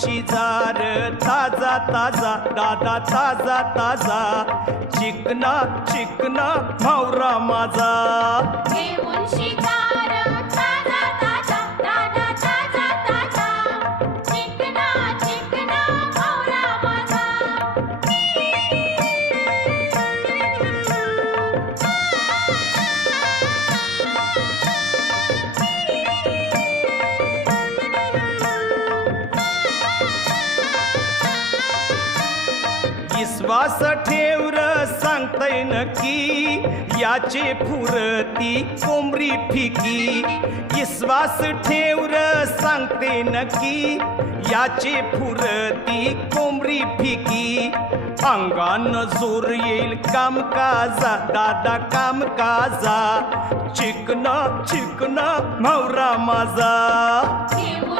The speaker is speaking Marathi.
शिजार ताजा ताजा दादा ताजा ताजा चिकना चिकना भावरा माझा घेऊन शिकार ताजा ताजा दादा ताजा ताजा चिकना चिकना भावरा माझा विश्वास ठेवर सांगतय नक्की याचे फुरती कोंबरी फिकी विश्वास ठेवर सांगते नक्की याचे फुरती कोंबरी फिकी अंगान जोर येईल कामकाजा दादा कामकाजा चिकना चिकना भावरा माझा घेऊन